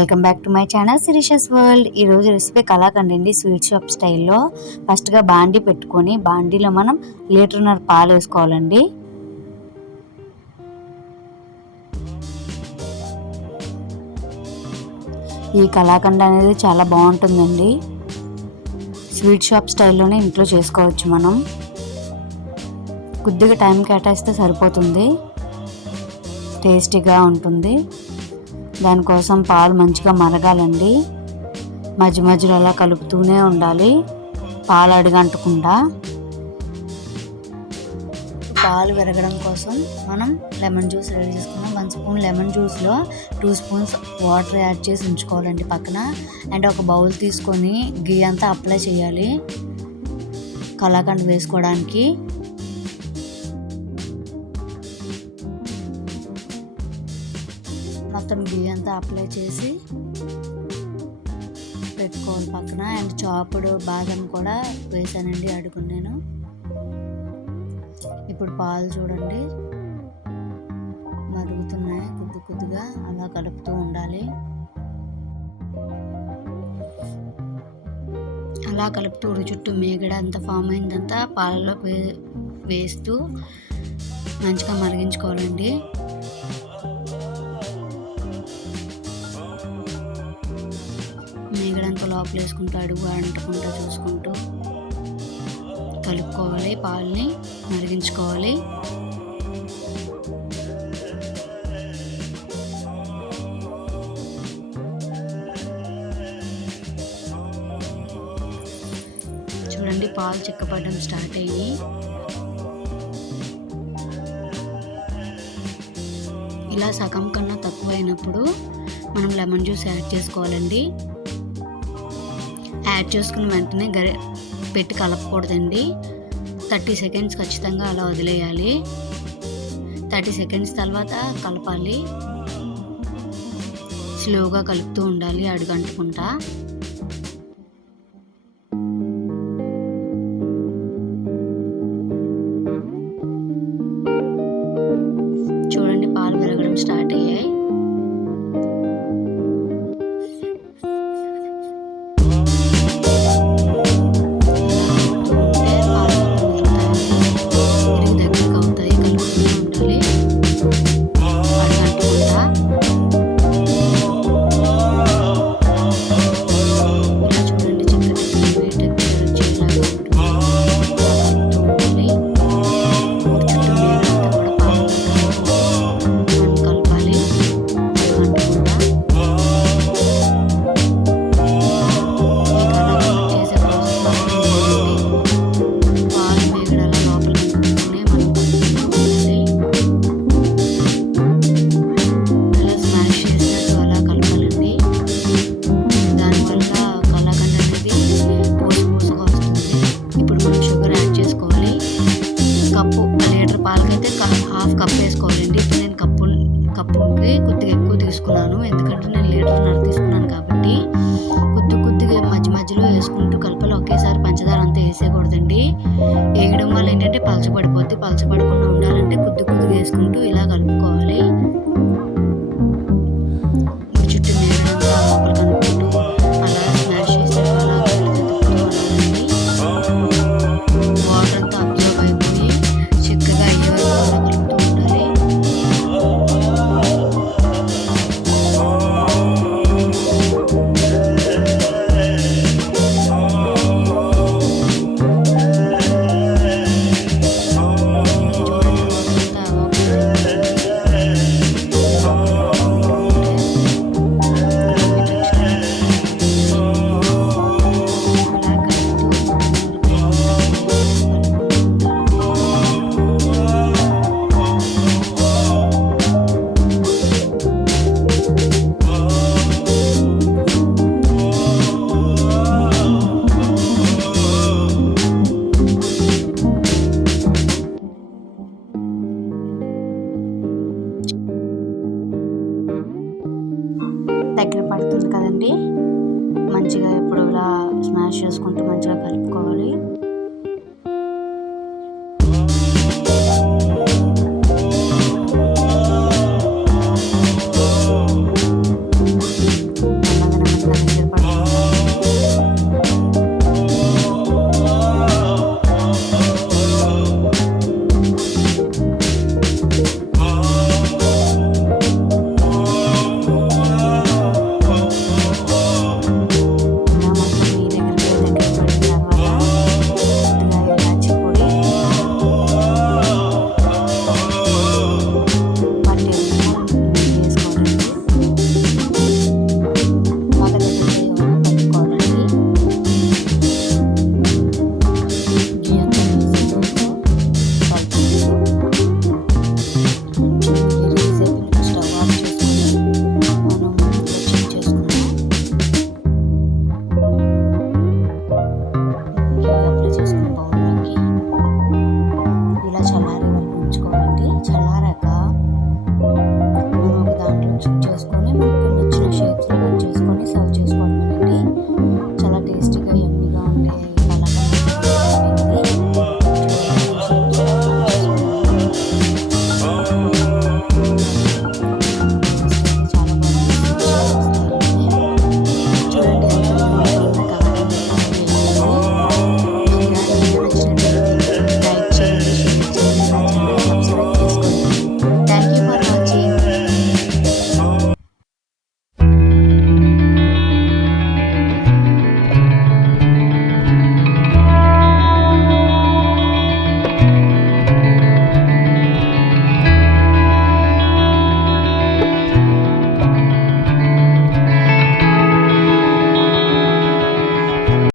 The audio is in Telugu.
Welcome back to my channel Shirisha's world. ఈరోజు రెసిపీ కలాకండ్ అండి, స్వీట్ షాప్ స్టైల్లో. ఫస్ట్గా బాండీ పెట్టుకొని బాండీలో మనం 1.5 లీటర్ పాలు వేసుకోవాలండి. ఈ కలాకండ్ అనేది చాలా బాగుంటుందండి. స్వీట్ షాప్ స్టైల్లోనే ఇంట్లో చేసుకోవచ్చు. మనం కొద్దిగా టైం కేటాయిస్తే సరిపోతుంది, టేస్టీగా ఉంటుంది. దానికోసం పాలు మంచిగా మరగాలండి. మధ్య మధ్యలో అలా కలుపుతూనే ఉండాలి, పాలు అడుగంటకుండా. పాలు విరగడం కోసం మనం లెమన్ జ్యూస్ రెడీ చేసుకున్నాం. 1 స్పూన్ లెమన్ జ్యూస్లో 2 స్పూన్స్ వాటర్ యాడ్ చేసి ఉంచుకోవాలండి పక్కన. అండ్ ఒక బౌల్ తీసుకొని గీ అంతా అప్లై చేయాలి కలాకండ్ వేసుకోవడానికి. మొత్తం గీ అంతా అప్లై చేసి పెట్టుకోవాలి పక్కన. అండ్ చాపుడు బాదం కూడా వేసానండి, అడుగు నేను. ఇప్పుడు పాలు చూడండి మరుగుతున్నాయి, కొద్దిగా అలా కలుపుతూ ఉండాలి. అలా కలుపుతూ చుట్టూ మేగడ అంతా ఫామ్ అయిందంతా పాలలో వేస్తూ మంచిగా మరిగించుకోవాలండి. మేగడంతా లోపల వేసుకుంటూ అడుగు అంటకుండా చూసుకుంటూ కలుపుకోవాలి, పాలని మరిగించుకోవాలి. చూడండి పాలు చిక్కపడడం స్టార్ట్ అయ్యి ఇలా సగం కన్నా తక్కువ అయినప్పుడు మనం లెమన్ జ్యూస్ యాడ్ చేసుకోవాలండి. యాడ్ చేసుకున్న వెంటనే పెట్టి కలపకూడదండి. 30 సెకండ్స్ ఖచ్చితంగా అలా వదిలేయాలి. 30 సెకండ్స్ తర్వాత కలపాలి. స్లోగా కలుపుతూ ఉండాలి అడుగంటకుండా. చూడండి పాలు విరగడం స్టార్ట్ అయ్యాయి. కప్పుకి కొద్దిగా ఎక్కువ తీసుకున్నాను, ఎందుకంటే నేను 1.5 లీటర్ తీసుకున్నాను కాబట్టి. కొద్దిగా మధ్య మధ్యలో వేసుకుంటూ కలపాలి. ఒకేసారి పంచదార అంతా వేసేయకూడదండి. వేయడం వల్ల ఏంటంటే పలచబడిపోద్ది. పలచబడకుండా ఉండాలంటే కొద్దిగా వేసుకుంటూ ఇలా కలుపుకోవాలి. చుట్టూ మేగడంగా లోపల కనుక్కుంటూ అలా స్మాష్ చేసి అలా కలుపుతూ వాటర్ అంతా అబ్జర్వ్ అయిపోయి చిక్కగా అయ్యే వరకు అలా కలుపుతూ ఉండాలి. దగ్గర పడుతుంది కదండి, మంచిగా ఇప్పుడు ఇలా స్మాష్ చేసుకుంటూ మంచిగా కలుపుకోవాలి.